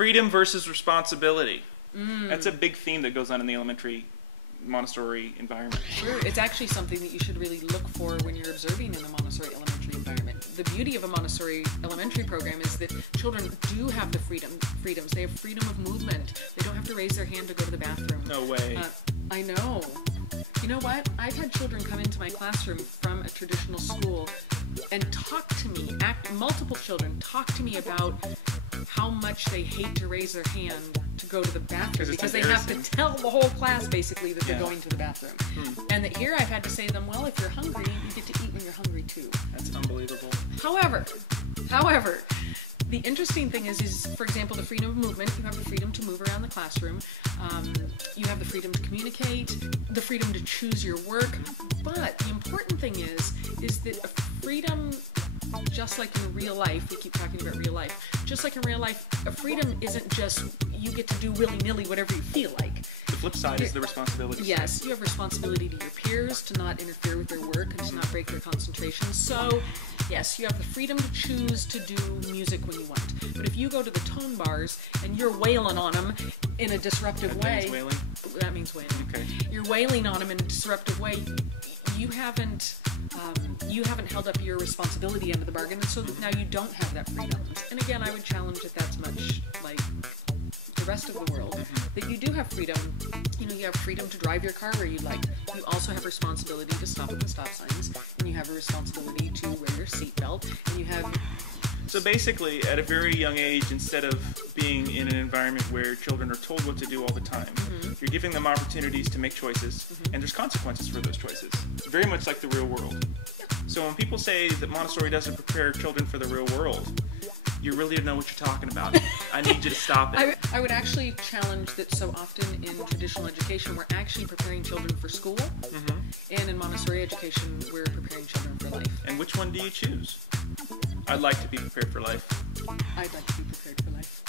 Freedom versus responsibility. That's a big theme that goes on in the elementary Montessori environment. Sure, it's actually something that you should really look for when you're observing in a Montessori elementary environment. The beauty of a Montessori elementary program is that children do have the freedoms. They have freedom of movement. They don't have to raise their hand to go to the bathroom. No way. I know. You know what? I've had children come into my classroom from a traditional school and talk to me, multiple children talk to me about how much they hate to raise their hand to go to the bathroom because they have to tell the whole class basically that they're going to the bathroom. And that here I've had to say to them, well, if you're hungry, you get to eat when you're hungry too. That's unbelievable. However, the interesting thing is, for example, the freedom of movement. You have the freedom to move around the classroom. You have the freedom to communicate, the freedom to choose your work. But the important thing is that a freedom, just like in real life, we keep talking about real life, just like in real life, a freedom isn't just you get to do willy-nilly whatever you feel like. The flip side is the responsibility. Yes, you have responsibility to your peers, to not interfere with their work and to not break their concentration. So, yes, you have the freedom to choose to do music when you want. But if you go to the tone bars and you're wailing on them in a disruptive way... That means wailing? That means wailing. Okay. You're wailing on them in a disruptive way. You haven't held up your responsibility end of the bargain, and so now you don't have that freedom. And again, I would challenge that that's much like the rest of the world, that you do have freedom. You know, you have freedom to drive your car where you like. You also have responsibility to stop at the stop signs, and you have a responsibility to wear your seatbelt, and you have... So basically, at a very young age, instead of being in an environment where children are told what to do all the time, you're giving them opportunities to make choices, and there's consequences for those choices. Very much like the real world. So when people say that Montessori doesn't prepare children for the real world, you really don't know what you're talking about. I need you to stop it. I would actually challenge that so often in traditional education, we're actually preparing children for school, and in Montessori education, we're preparing children for life. And which one do you choose? I'd like to be prepared for life. I'd like to be prepared for life.